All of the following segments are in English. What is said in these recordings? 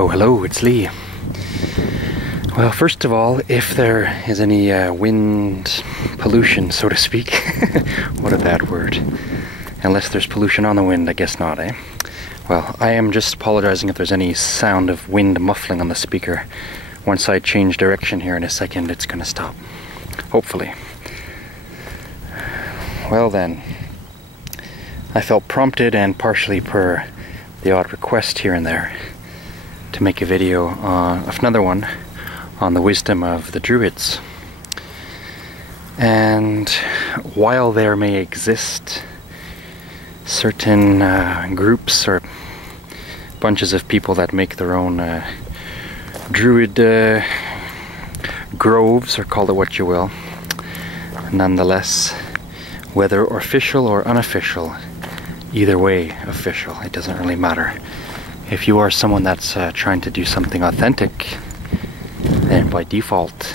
Hello, hello, it's Lee. Well, first of all, if there is any wind pollution, so to speak, what a bad word. Unless there's pollution on the wind, I guess not, eh? Well, I am just apologizing if there's any sound of wind muffling on the speaker. Once I change direction here in a second, it's gonna stop. Hopefully. Well then, I felt prompted, and partially per the odd request here and there, to make a video another one on the wisdom of the Druids. And while there may exist certain groups or bunches of people that make their own Druid groves, or call it what you will, nonetheless, whether official or unofficial, either way official, it doesn't really matter. If you are someone that's trying to do something authentic, then by default,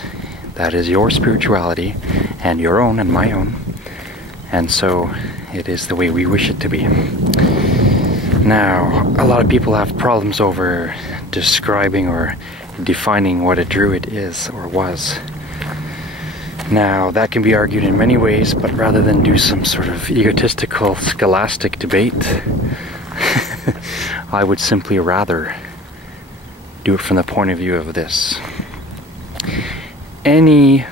that is your spirituality, and your own and my own, and so it is the way we wish it to be. Now, a lot of people have problems over describing or defining what a druid is or was. Now, that can be argued in many ways, but rather than do some sort of egotistical, scholastic debate, I would simply rather do it from the point of view of this. Any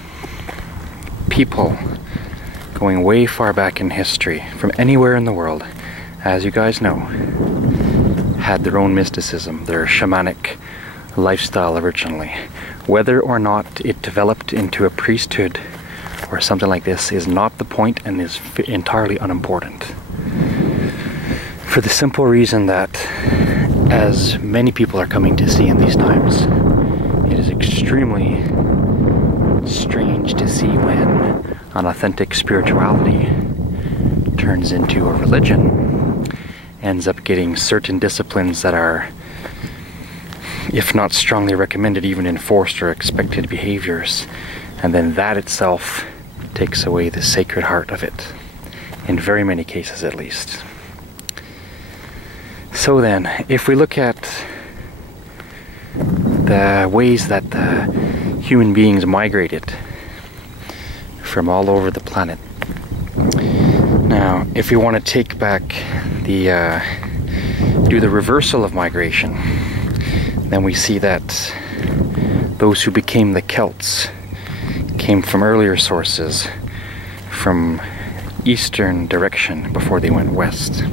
people going way far back in history, from anywhere in the world, as you guys know, had their own mysticism, their shamanic lifestyle originally. Whether or not it developed into a priesthood or something like this is not the point, and is entirely unimportant. For the simple reason that, as many people are coming to see in these times, it is extremely strange to see when an authentic spirituality turns into a religion, ends up getting certain disciplines that are, if not strongly recommended, even enforced or expected behaviors, and then that itself takes away the sacred heart of it, in very many cases at least. So then, if we look at the ways that the human beings migrated from all over the planet. Now, if we want to take back do the reversal of migration, then we see that those who became the Celts came from earlier sources, from eastern direction before they went west.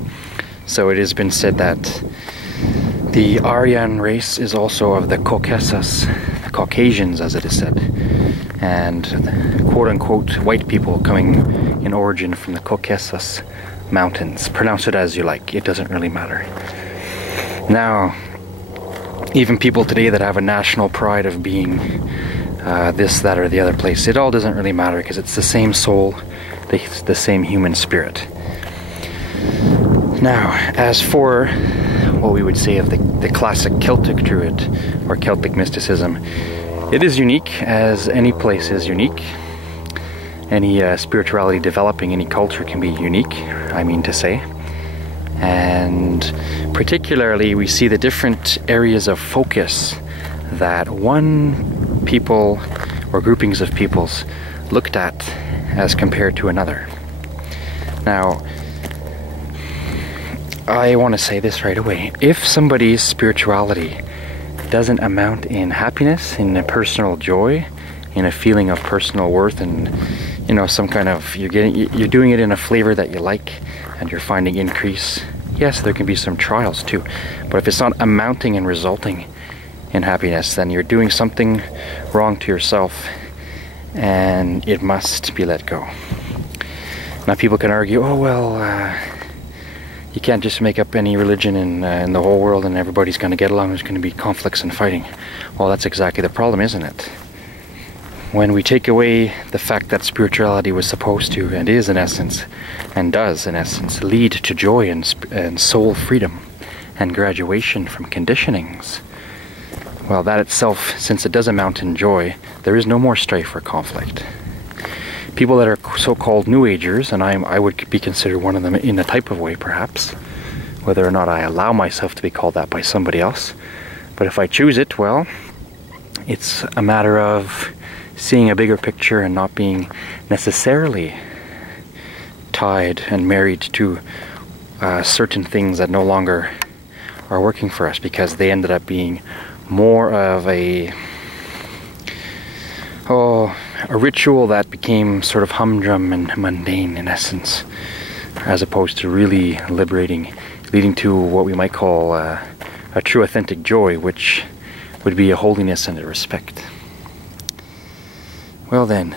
So it has been said that the Aryan race is also of the Caucasus, the Caucasians as it is said, and quote-unquote white people coming in origin from the Caucasus mountains. Pronounce it as you like, it doesn't really matter. Now, even people today that have a national pride of being this, that, or the other place, it all doesn't really matter, because it's the same soul, the same human spirit. Now, as for what we would say of the classic Celtic Druid, or Celtic mysticism, it is unique, as any place is unique. Any spirituality developing any culture can be unique, I mean to say. And particularly we see the different areas of focus that one people or groupings of peoples looked at as compared to another. Now, I want to say this right away. If somebody's spirituality doesn't amount in happiness, in a personal joy, in a feeling of personal worth, and you know, some kind of, you're doing it in a flavor that you like, and you're finding increase. Yes, there can be some trials too, but if it's not amounting and resulting in happiness, then you're doing something wrong to yourself, and it must be let go. Now, people can argue, oh well, you can't just make up any religion in the whole world and everybody's going to get along, there's going to be conflicts and fighting. Well, that's exactly the problem, isn't it? When we take away the fact that spirituality was supposed to, and is in essence, and does in essence, lead to joy and soul freedom and graduation from conditionings, well, that itself, since it does amount in joy, there is no more strife or conflict. People that are so-called New Agers, and I would be considered one of them in a type of way perhaps, whether or not I allow myself to be called that by somebody else, But if I choose it, well, it's a matter of seeing a bigger picture and not being necessarily tied and married to certain things that no longer are working for us, because they ended up being more of a ritual that became sort of humdrum and mundane in essence, as opposed to really liberating, leading to what we might call a true authentic joy, which would be a holiness and a respect. Well then,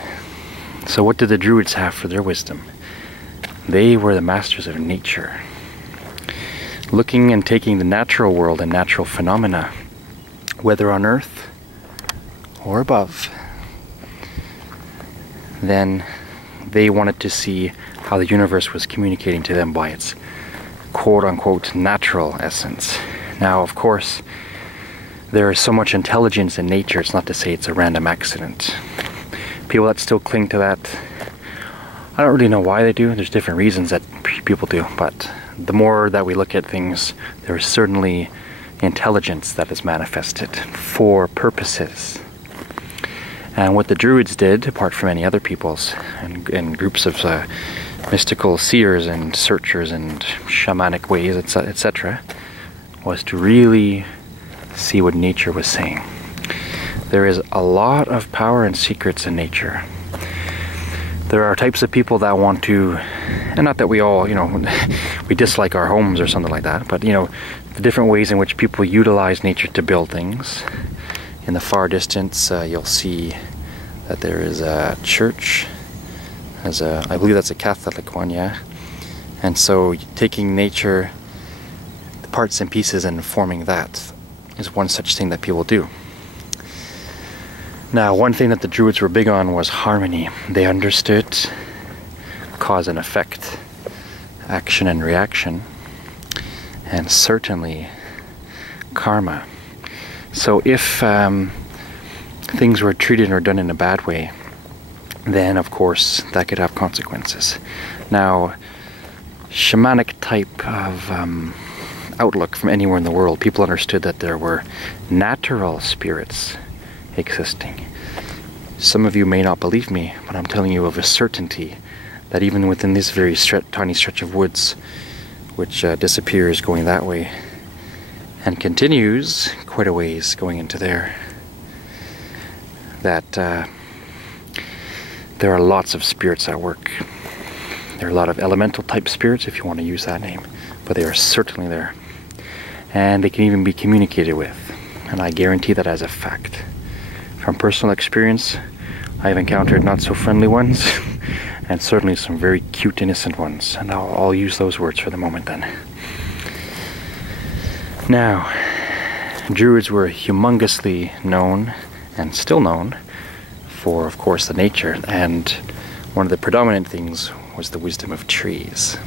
so what did the Druids have for their wisdom? They were the masters of nature, looking and taking the natural world and natural phenomena, whether on earth or above. Then they wanted to see how the universe was communicating to them by its quote-unquote natural essence. Now, of course, there is so much intelligence in nature, it's not to say it's a random accident. People that still cling to that, I don't really know why they do. There's different reasons that people do, but the more that we look at things, there is certainly intelligence that is manifested for purposes. And what the Druids did, apart from any other peoples and groups of mystical seers and searchers and shamanic ways, etc., was to really see what nature was saying. There is a lot of power and secrets in nature. There are types of people that want to, and not that we all, we dislike our homes or something like that, but the different ways in which people utilize nature to build things. In the far distance, you'll see that there is a church. I believe that's a Catholic one, yeah. And so taking nature, the parts and pieces, and forming that is one such thing that people do. Now, one thing that the Druids were big on was harmony. They understood cause and effect, action and reaction, and certainly karma. So if things were treated or done in a bad way, then of course that could have consequences. Now, shamanic type of outlook from anywhere in the world, people understood that there were natural spirits existing. Some of you may not believe me, but I'm telling you of a certainty that even within this very tiny stretch of woods, which disappears going that way and continues quite a ways going into there, that there are lots of spirits at work. There are a lot of elemental type spirits, if you want to use that name, but they are certainly there. And they can even be communicated with, and I guarantee that as a fact. From personal experience, I've encountered not so friendly ones, and certainly some very cute, innocent ones, and I'll use those words for the moment then. Now, Druids were humongously known, and still known, for, of course, the nature, and one of the predominant things was the wisdom of trees.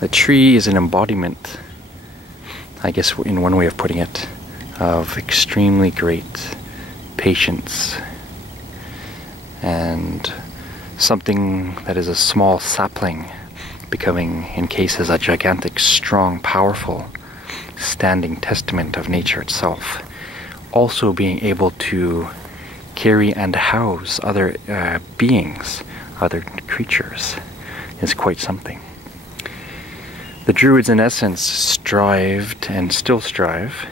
The tree is an embodiment, I guess in one way of putting it, of extremely great patience, and something that is a small sapling becoming, in cases, a gigantic, strong, powerful, standing testament of nature itself. Also being able to carry and house other beings, other creatures, is quite something. The Druids, in essence, strived and still strive,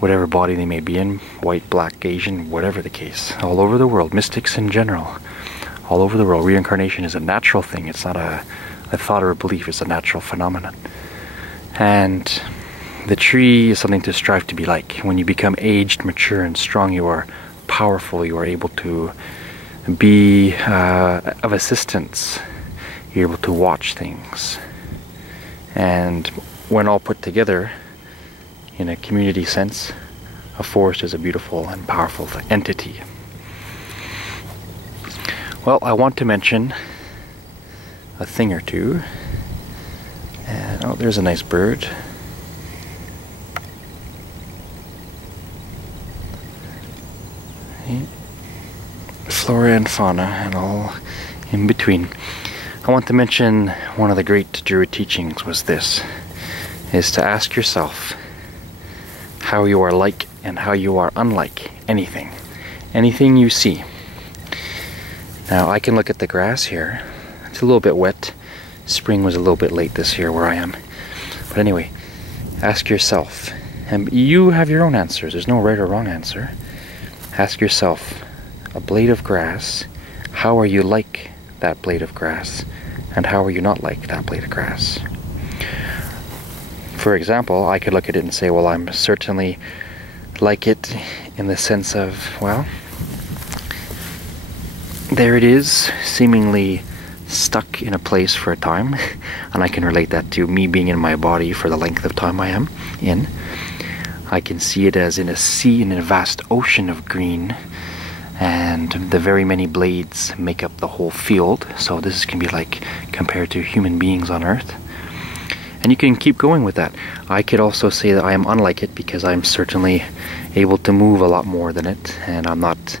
whatever body they may be in, white, black, Asian, whatever the case, all over the world, mystics in general, all over the world. Reincarnation is a natural thing. It's not a thought or a belief. It's a natural phenomenon. And the tree is something to strive to be like. When you become aged, mature, and strong, you are powerful. You are able to be of assistance. You're able to watch things. And when all put together, in a community sense, a forest is a beautiful and powerful entity. Well, I want to mention a thing or two. And, oh, there's a nice bird. Flora and fauna and all in between. I want to mention one of the great Druid teachings was this, is to ask yourself, how you are like and how you are unlike anything. Anything you see. Now I can look at the grass here. It's a little bit wet. Spring was a little bit late this year where I am. But anyway, ask yourself, and you have your own answers. There's no right or wrong answer. Ask yourself, a blade of grass, how are you like that blade of grass? And how are you not like that blade of grass? For example, I could look at it and say, well, I'm certainly like it in the sense of, well, there it is, seemingly stuck in a place for a time, and I can relate that to me being in my body for the length of time I am in. I can see it as in a sea, in a vast ocean of green, and the very many blades make up the whole field. So this can be like compared to human beings on Earth. And you can keep going with that. I could also say that I am unlike it because I'm certainly able to move a lot more than it, and I'm not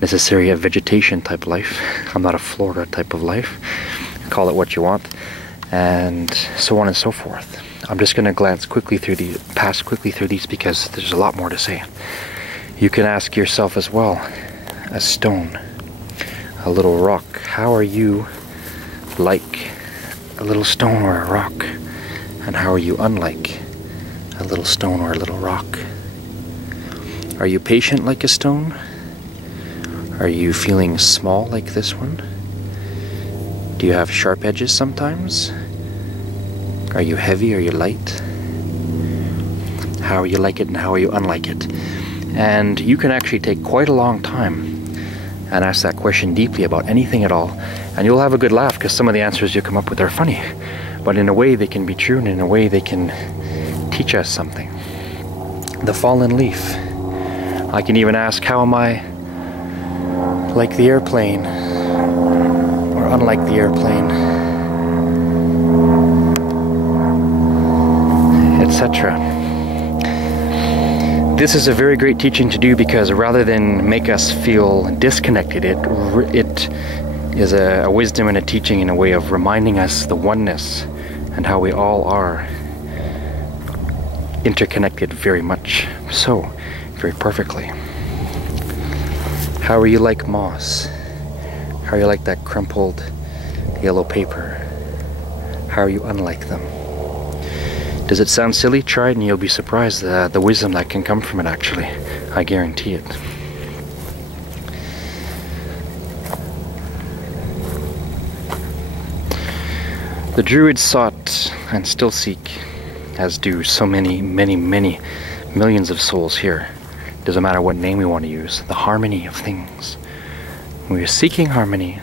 necessarily a vegetation type life. I'm not a flora type of life. Call it what you want, and so on and so forth. I'm just going to pass quickly through these because there's a lot more to say. You can ask yourself as well, a stone, a little rock. How are you like a little stone or a rock? And how are you unlike a little stone or a little rock? Are you patient like a stone? Are you feeling small like this one? Do you have sharp edges sometimes? Are you heavy? Are you light? How are you like it and how are you unlike it? And you can actually take quite a long time and ask that question deeply about anything at all, and you'll have a good laugh because some of the answers you come up with are funny. But in a way they can be true, and in a way they can teach us something. The fallen leaf. I can even ask, how am I like the airplane or unlike the airplane, etc. This is a very great teaching to do because rather than make us feel disconnected, it is a wisdom and a teaching in a way of reminding us the oneness and how we all are interconnected very much so, very perfectly. How are you like moss? How are you like that crumpled yellow paper? How are you unlike them? Does it sound silly? Try it and you'll be surprised the wisdom that can come from it actually. I guarantee it. The Druids sought and still seek, as do so many millions of souls here. Doesn't matter what name we want to use, the harmony of things. We are seeking harmony,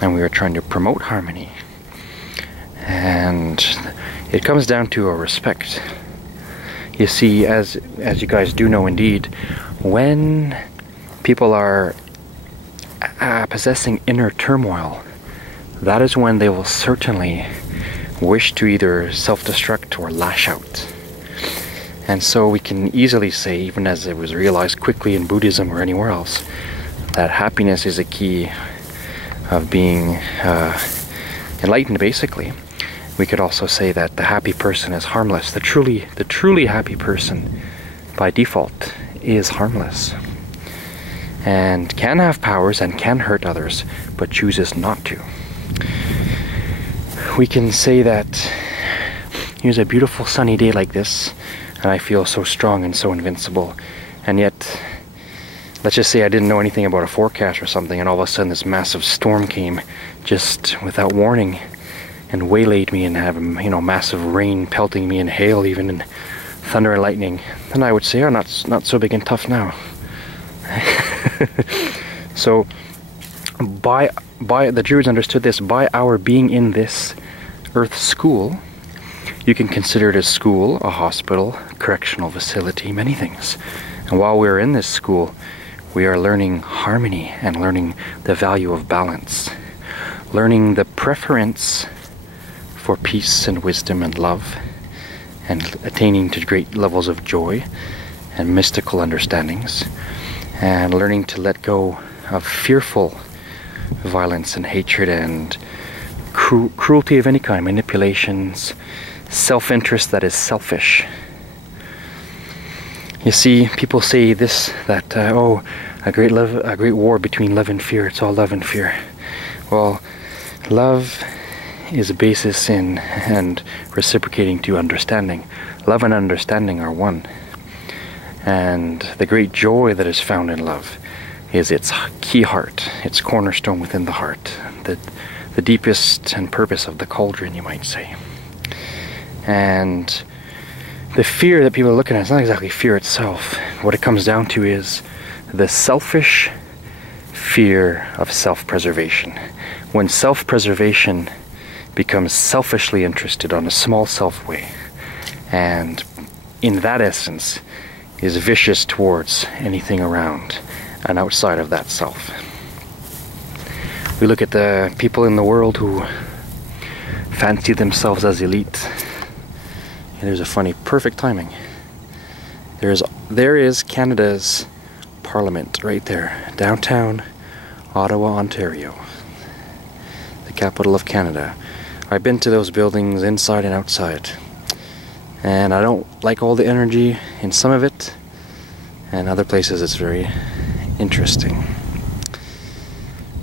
and we are trying to promote harmony. And it comes down to a respect. You see, as you guys do know indeed, when people are possessing inner turmoil, that is when they will certainly wish to either self-destruct or lash out. And so we can easily say, even as it was realized quickly in Buddhism or anywhere else, that happiness is a key of being enlightened, basically. We could also say that the happy person is harmless. The truly happy person, by default, is harmless. And can have powers and can hurt others, but chooses not to. We can say that here's a beautiful sunny day like this, and I feel so strong and so invincible, and yet let's just say I didn't know anything about a forecast or something, and all of a sudden this massive storm came just without warning and waylaid me and have, massive rain pelting me and hail even and thunder and lightning. Then I would say, oh, not so big and tough now. So by the Druids understood this, by our being in this earth school, you can consider it a school, a hospital, correctional facility, many things. And while we're in this school, we are learning harmony and learning the value of balance, learning the preference for peace and wisdom and love, and attaining to great levels of joy and mystical understandings, and learning to let go of fearful violence and hatred and cruelty of any kind, manipulations, self-interest that is selfish. You see, people say this, that, oh, a great war between love and fear. It's all love and fear. Well, love is a basis in and reciprocating to understanding. Love and understanding are one. And the great joy that is found in love is its key heart, its cornerstone within the heart, the deepest and purpose of the cauldron, you might say. And the fear that people are looking at is not exactly fear itself. What it comes down to is the selfish fear of self-preservation. When self-preservation becomes selfishly interested on a small self way, and in that essence is vicious towards anything around and outside of that self. We look at the people in the world who fancy themselves as elite. And there's a funny, perfect timing. There is Canada's Parliament right there, downtown Ottawa, Ontario, the capital of Canada. I've been to those buildings inside and outside, and I don't like all the energy in some of it, and other places it's very interesting.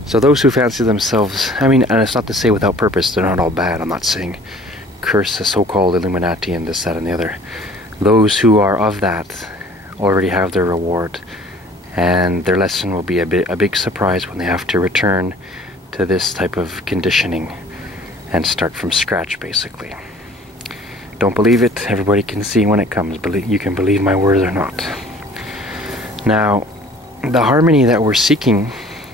So those who fancy themselves, I mean, and it's not to say without purpose, they're not all bad. I'm not saying curse the so-called Illuminati and this, that, and the other. Those who are of that already have their reward, and their lesson will be a big surprise when they have to return to this type of conditioning and start from scratch, basically. Don't believe it, everybody can see when it comes. You can believe my words or not. Now, the harmony that we're seeking,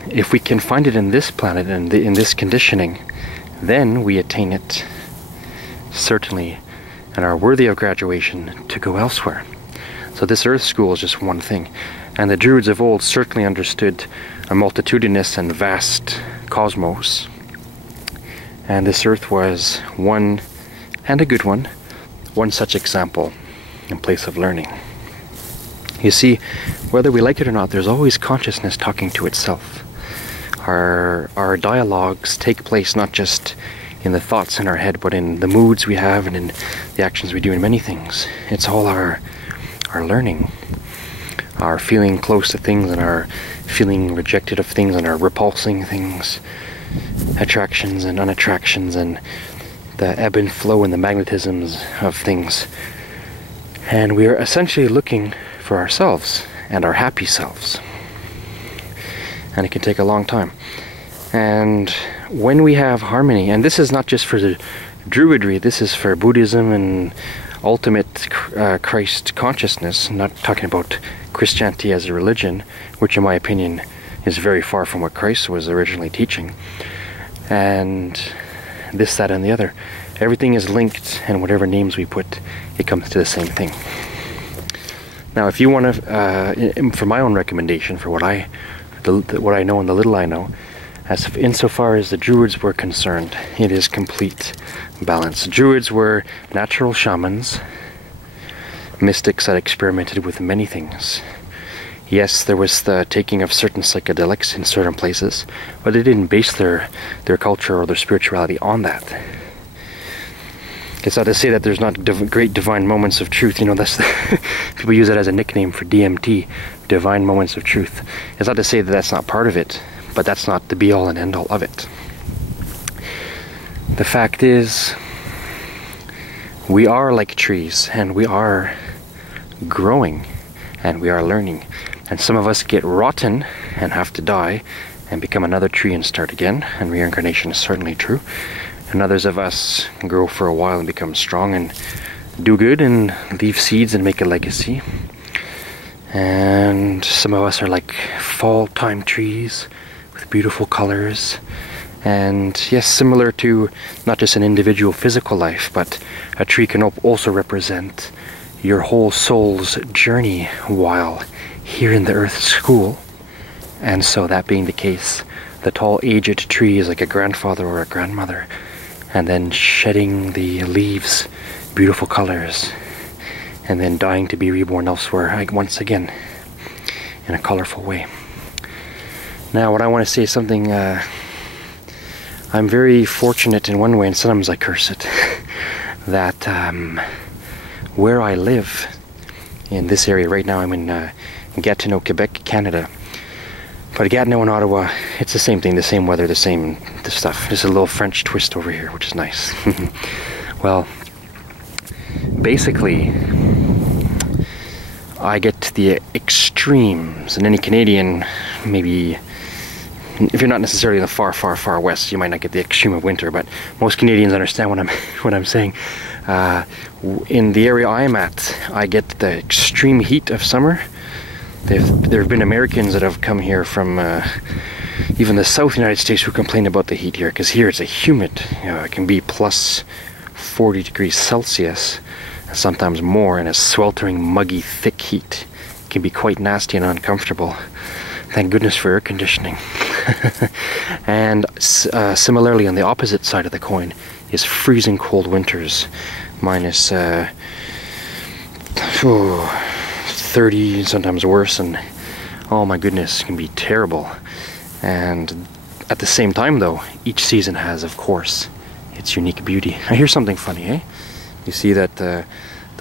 if we can find it in this planet and in this conditioning, then we attain it, certainly, and are worthy of graduation to go elsewhere. So this earth school is just one thing. And the Druids of old certainly understood a multitudinous and vast cosmos. And this earth was one, and a good one such example in place of learning. You see, whether we like it or not, there's always consciousness talking to itself. Our dialogues take place not just in the thoughts in our head, but in the moods we have and in the actions we do in many things. It's all our learning, our feeling close to things and our feeling rejected of things and our repulsing things, attractions and unattractions, and the ebb and flow and the magnetisms of things. And we are essentially looking for ourselves and our happy selves. And it can take a long time. And when we have harmony, and this is not just for the Druidry, this is for Buddhism and ultimate Christ consciousness. I'm not talking about Christianity as a religion, which in my opinion is very far from what Christ was originally teaching. And this, that, and the other. Everything is linked, and whatever names we put, it comes to the same thing. Now, if you want to, for my own recommendation, for what I know and the little I know, as insofar as the Druids were concerned, it is complete balance. Druids were natural shamans, mystics that experimented with many things. Yes, there was the taking of certain psychedelics in certain places, but they didn't base their culture or their spirituality on that. It's not to say that there's not great divine moments of truth. You know, that's people use it as a nickname for DMT, divine moments of truth. It's not to say that that's not part of it, but that's not the be-all and end-all of it. The fact is, we are like trees, and we are growing, and we are learning. And some of us get rotten and have to die and become another tree and start again, and reincarnation is certainly true. And others of us grow for a while and become strong and do good and leave seeds and make a legacy. And some of us are like fall-time trees with beautiful colors. And yes, similar to not just an individual physical life, but a tree can also represent your whole soul's journey while here in the earth school. And so that being the case, the tall aged tree is like a grandfather or a grandmother, and then shedding the leaves, beautiful colors, and then dying to be reborn elsewhere once again in a colorful way. Now what I want to say is something, I'm very fortunate in one way, and sometimes I curse it, that where I live in this area. Right now I'm in Gatineau, Quebec, Canada. But Gatineau and Ottawa, it's the same thing, the same weather, the same stuff. Just a little French twist over here, which is nice. Well, basically, I get to the extremes, and any Canadian, maybe, if you're not necessarily in the far, far, far west, you might not get the extreme of winter, but most Canadians understand what I'm saying. In the area I am at, I get the extreme heat of summer. There have been Americans that have come here from even the South United States who complain about the heat here, because here it's a humid, it can be plus 40 degrees Celsius, and sometimes more, in a sweltering, muggy, thick heat. It can be quite nasty and uncomfortable. Thank goodness for air conditioning. And similarly, on the opposite side of the coin is freezing cold winters, minus 30, sometimes worse, and oh my goodness, it can be terrible. And at the same time though, each season has, of course, its unique beauty. Now here's something funny, eh? You see that the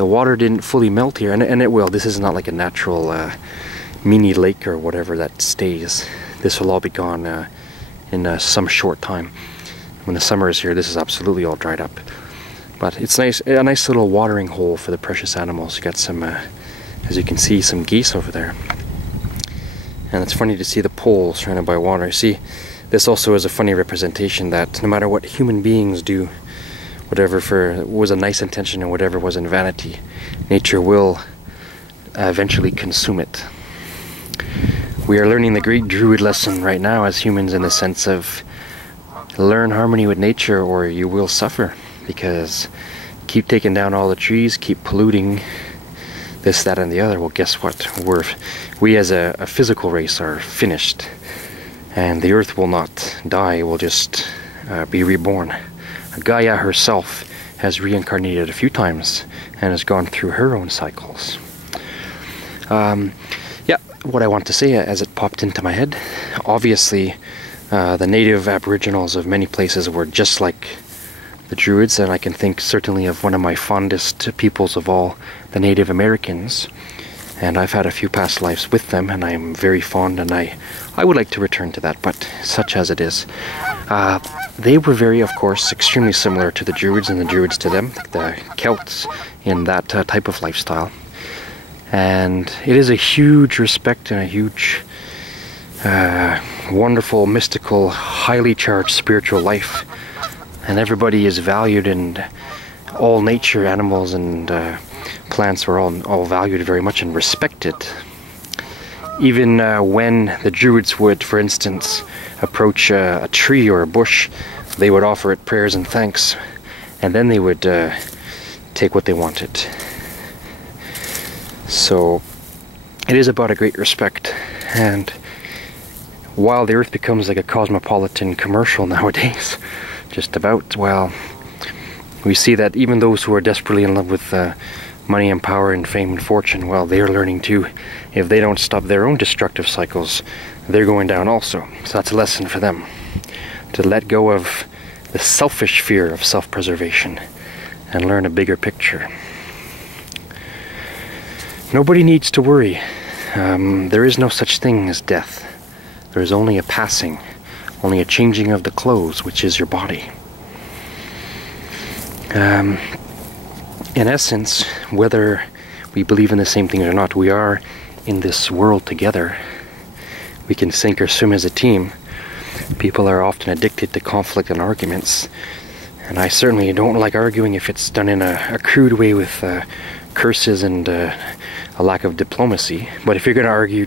water didn't fully melt here, and it will. This is not like a natural mini lake or whatever that stays. This will all be gone in some short time. When the summer is here, this is absolutely all dried up. But it's nice, a nice little watering hole for the precious animals. You got some, as you can see, some geese over there. And it's funny to see the poles surrounded by water. See, this also is a funny representation that no matter what human beings do, whatever was a nice intention and whatever was in vanity, nature will eventually consume it. We are learning the great Druid lesson right now as humans, in the sense of learn harmony with nature or you will suffer, because keep taking down all the trees, keep polluting this, that, and the other. Well, guess what? We as a physical race are finished, and the earth will not die, it will just be reborn. Gaia herself has reincarnated a few times and has gone through her own cycles. Yeah, what I want to say as it popped into my head, obviously the native aboriginals of many places were just like the Druids, and I can think certainly of one of my fondest peoples of all, the Native Americans, and I've had a few past lives with them, and I'm very fond, and I would like to return to that, but such as it is. They were very, of course, extremely similar to the Druids, and the Druids to them, the Celts, in that type of lifestyle. And it is a huge respect and a huge, wonderful, mystical, highly charged spiritual life. And everybody is valued, and all nature, animals and plants were all valued very much and respected. Even when the Druids would, for instance, approach a tree or a bush, they would offer it prayers and thanks, and then they would take what they wanted. So it is about a great respect, and while the earth becomes like a cosmopolitan commercial nowadays, just about, well, we see that even those who are desperately in love with money and power and fame and fortune, well, they are learning too. If they don't stop their own destructive cycles, they're going down also. So that's a lesson for them, to let go of the selfish fear of self-preservation and learn a bigger picture. Nobody needs to worry. There is no such thing as death. There is only a passing, only a changing of the clothes, which is your body. In essence, whether we believe in the same things or not, we are in this world together. We can sink or swim as a team. People are often addicted to conflict and arguments, and I certainly don't like arguing if it's done in a crude way with curses and a lack of diplomacy. But if you're going to argue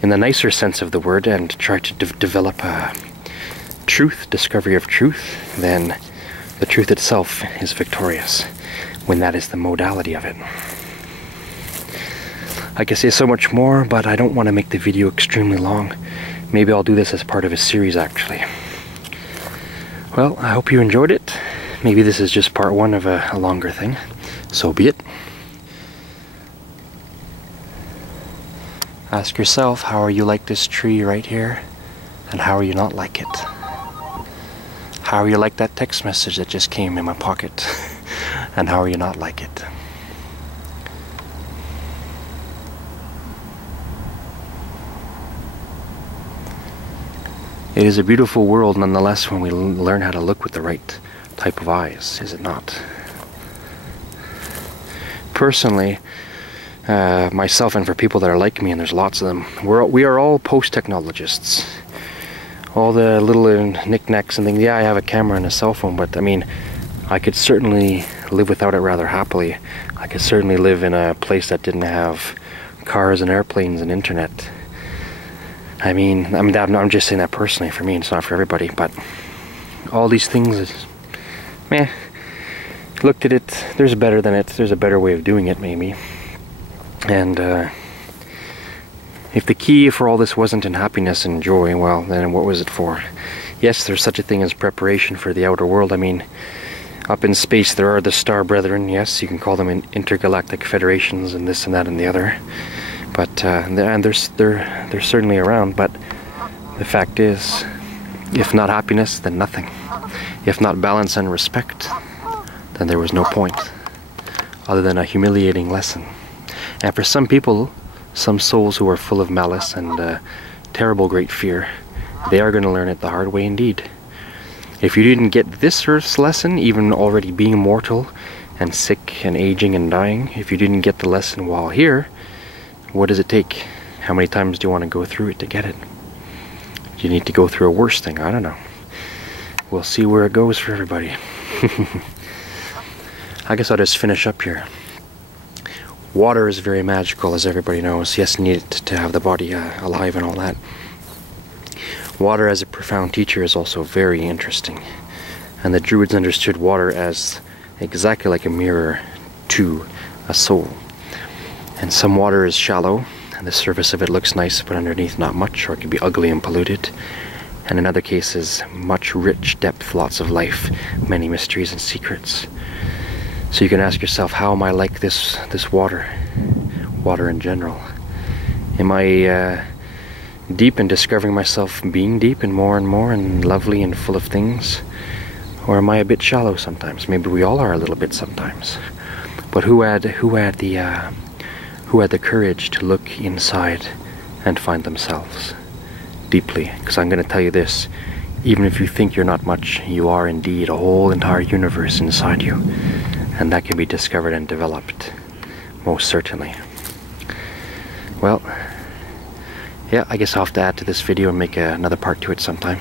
in the nicer sense of the word, and try to develop discovery of truth, then the truth itself is victorious, when that is the modality of it. I could say so much more, but I don't want to make the video extremely long. Maybe I'll do this as part of a series, actually. Well, I hope you enjoyed it. Maybe this is just part one of a longer thing. So be it. Ask yourself, how are you like this tree right here? And how are you not like it? How are you like that text message that just came in my pocket? And how are you not like it? It is a beautiful world nonetheless when we learn how to look with the right type of eyes, is it not? Personally, myself and for people that are like me, and there's lots of them, we are all post-technologists. All the little knickknacks and things. Yeah, I have a camera and a cell phone, but I mean, I could certainly live without it rather happily. I could certainly live in a place that didn't have cars and airplanes and internet. I'm just saying that personally for me, it's not for everybody, but all these things, meh. Looked at it, there's better than it, there's a better way of doing it maybe. And if the key for all this wasn't in happiness and joy, well, then what was it for? Yes, there's such a thing as preparation for the outer world. I mean, up in space there are the Star Brethren, yes, you can call them intergalactic federations and this and that and the other. But they're certainly around, but the fact is, if not happiness, then nothing. If not balance and respect, then there was no point, other than a humiliating lesson. And for some people, some souls who are full of malice and terrible great fear, they are going to learn it the hard way indeed. If you didn't get this earth's lesson, even already being mortal and sick and aging and dying, if you didn't get the lesson while here, what does it take? How many times do you want to go through it to get it? Do you need to go through a worse thing? I don't know. We'll see where it goes for everybody. I guess I'll just finish up here. Water is very magical, as everybody knows. Yes, needed to have the body alive and all that. Water as a profound teacher is also very interesting. And the Druids understood water as exactly like a mirror to a soul. And some water is shallow, and the surface of it looks nice, but underneath not much, or it can be ugly and polluted. And in other cases, much rich depth, lots of life, many mysteries and secrets. So you can ask yourself, how am I like this water in general? Am I deep in discovering myself being deep and more and lovely and full of things? Or am I a bit shallow sometimes? Maybe we all are a little bit sometimes. But who had the courage to look inside and find themselves deeply? Because I'm going to tell you this, even if you think you're not much, you are indeed a whole entire universe inside you, and that can be discovered and developed, most certainly. Well, yeah, I guess I'll have to add to this video and make another part to it sometime.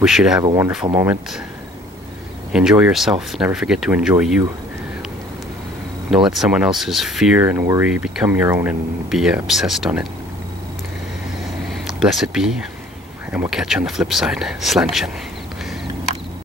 Wish you to have a wonderful moment. Enjoy yourself, never forget to enjoy you. Don't let someone else's fear and worry become your own and be obsessed on it. Blessed be, and we'll catch you on the flip side. Sláinte.